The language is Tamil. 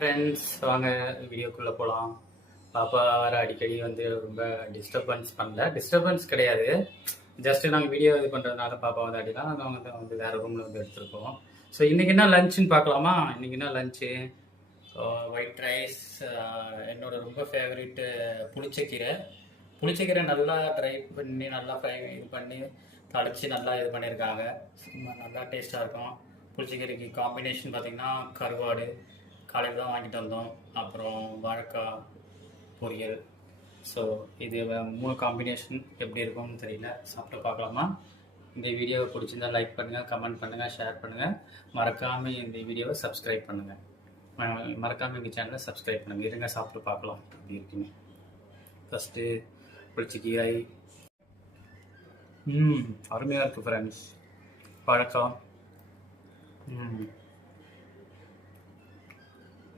ஃப்ரெண்ட்ஸ் வாங்க வீடியோக்குள்ளே போகலாம். பாப்பா வர அடிக்கடி வந்து ரொம்ப டிஸ்டர்பன்ஸ் கிடையாது. ஜஸ்ட் நாங்கள் வீடியோ இது பண்ணுறதுனால பாப்பா வந்து அடிக்கலாம். நாங்கள் வந்து வேறு ரூமில் வந்து எடுத்துருக்கோம். ஸோ இன்றைக்கி என்ன லஞ்சுன்னு பார்க்கலாமா? இன்றைக்கி என்ன லஞ்சு? ஸோ ஒயிட் ரைஸ், என்னோட ரொம்ப ஃபேவரெட்டு புளிச்சக்கீரை நல்லா ட்ரை பண்ணி நல்லா ஃப்ரை இது பண்ணி தாளித்து நல்லா இது பண்ணியிருக்காங்க. நல்லா டேஸ்ட்டாக இருக்கும். புளிச்சக்கீரைக்கு காம்பினேஷன் பார்த்திங்கன்னா கருவாடு காலையில் தான் வாங்கிட்டு வந்தோம். அப்புறம் வாழைக்காய் பொரியல். ஸோ இது 3 காம்பினேஷன் எப்படி இருக்கும்னு தெரியல, சாப்பிட்டு பார்க்கலாமா? இந்த வீடியோவை பிடிச்சிருந்தா லைக் பண்ணுங்கள், கமெண்ட் பண்ணுங்கள், ஷேர் பண்ணுங்கள். மறக்காமல் இந்த வீடியோவை சப்ஸ்கிரைப் பண்ணுங்கள். மறக்காமல் எங்கள் சேனலை சப்ஸ்கிரைப் பண்ணுங்கள். இருங்க சாப்பிட்டு பார்க்கலாம் எப்படி இருக்குன்னு. ஃபஸ்ட்டு புளிச்சக்கீரை அருமையாக இருக்குது ஃப்ரெண்ட்ஸ். வாழைக்காய்